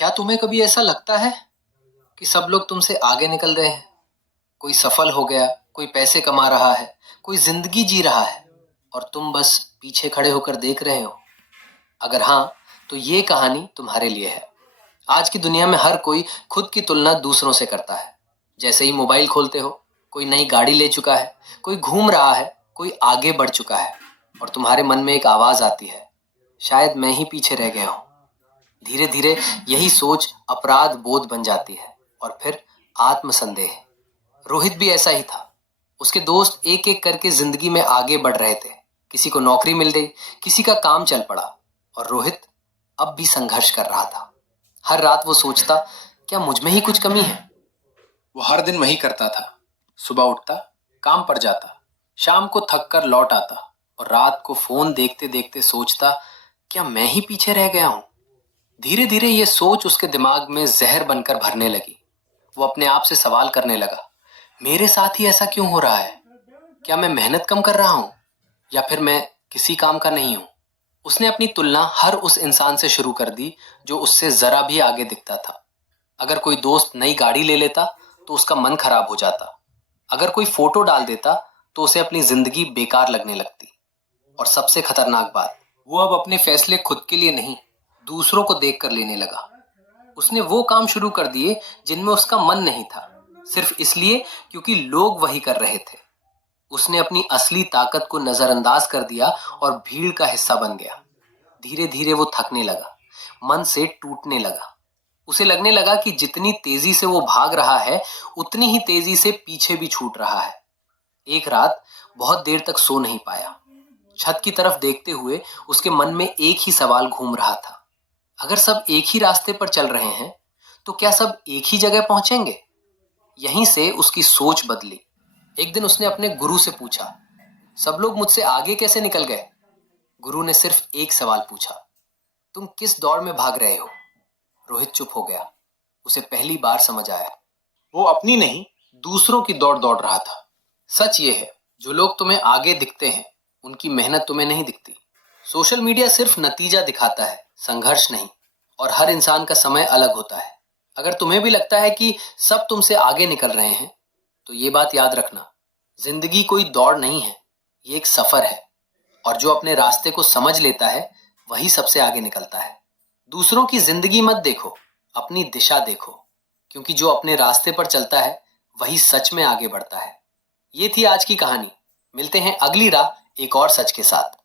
क्या तुम्हें कभी ऐसा लगता है कि सब लोग तुमसे आगे निकल रहे हैं? कोई सफल हो गया, कोई पैसे कमा रहा है, कोई जिंदगी जी रहा है और तुम बस पीछे खड़े होकर देख रहे हो? अगर हाँ, तो ये कहानी तुम्हारे लिए है। आज की दुनिया में हर कोई खुद की तुलना दूसरों से करता है। जैसे ही मोबाइल खोलते हो, कोई नई गाड़ी ले चुका है, कोई घूम रहा है, कोई आगे बढ़ चुका है और तुम्हारे मन में एक आवाज आती है, शायद मैं ही पीछे रह गया हूँ। धीरे धीरे यही सोच अपराध बोध बन जाती है और फिर आत्मसंदेह। रोहित भी ऐसा ही था। उसके दोस्त एक एक करके जिंदगी में आगे बढ़ रहे थे। किसी को नौकरी मिल गई, किसी का काम चल पड़ा और रोहित अब भी संघर्ष कर रहा था। हर रात वो सोचता, क्या मुझ में ही कुछ कमी है? वो हर दिन वही करता था। सुबह उठता, काम पर जाता, शाम को थक कर लौट आता और रात को फोन देखते देखते सोचता, क्या मैं ही पीछे रह गया हूं? धीरे धीरे ये सोच उसके दिमाग में जहर बनकर भरने लगी। वो अपने आप से सवाल करने लगा, मेरे साथ ही ऐसा क्यों हो रहा है? क्या मैं मेहनत कम कर रहा हूं या फिर मैं किसी काम का नहीं हूं? उसने अपनी तुलना हर उस इंसान से शुरू कर दी जो उससे जरा भी आगे दिखता था। अगर कोई दोस्त नई गाड़ी ले लेता तो उसका मन खराब हो जाता। अगर कोई फोटो डाल देता तो उसे अपनी जिंदगी बेकार लगने लगती। और सबसे खतरनाक बात, वो अब अपने फैसले खुद के लिए नहीं, दूसरों को देख कर लेने लगा। उसने वो काम शुरू कर दिए जिनमें उसका मन नहीं था, सिर्फ इसलिए क्योंकि लोग वही कर रहे थे। उसने अपनी असली ताकत को नजरअंदाज कर दिया और भीड़ का हिस्सा बन गया। धीरे धीरे वो थकने लगा, मन से टूटने लगा। उसे लगने लगा कि जितनी तेजी से वो भाग रहा है, उतनी ही तेजी से पीछे भी छूट रहा है। एक रात बहुत देर तक सो नहीं पाया। छत की तरफ देखते हुए उसके मन में एक ही सवाल घूम रहा था, अगर सब एक ही रास्ते पर चल रहे हैं तो क्या सब एक ही जगह पहुंचेंगे? यहीं से उसकी सोच बदली। एक दिन उसने अपने गुरु से पूछा, सब लोग मुझसे आगे कैसे निकल गए? गुरु ने सिर्फ एक सवाल पूछा, तुम किस दौड़ में भाग रहे हो? रोहित चुप हो गया। उसे पहली बार समझ आया, वो अपनी नहीं, दूसरों की दौड़ दौड़ रहा था। सच ये है, जो लोग तुम्हें आगे दिखते हैं उनकी मेहनत तुम्हें नहीं दिखती। सोशल मीडिया सिर्फ नतीजा दिखाता है, संघर्ष नहीं। और हर इंसान का समय अलग होता है। अगर तुम्हें भी लगता है कि सब तुमसे आगे निकल रहे हैं, तो ये बात याद रखना, जिंदगी कोई दौड़ नहीं है, ये एक सफर है। और जो अपने रास्ते को समझ लेता है वही सबसे आगे निकलता है। दूसरों की जिंदगी मत देखो, अपनी दिशा देखो, क्योंकि जो अपने रास्ते पर चलता है वही सच में आगे बढ़ता है। ये थी आज की कहानी। मिलते हैं अगली रात एक और सच के साथ।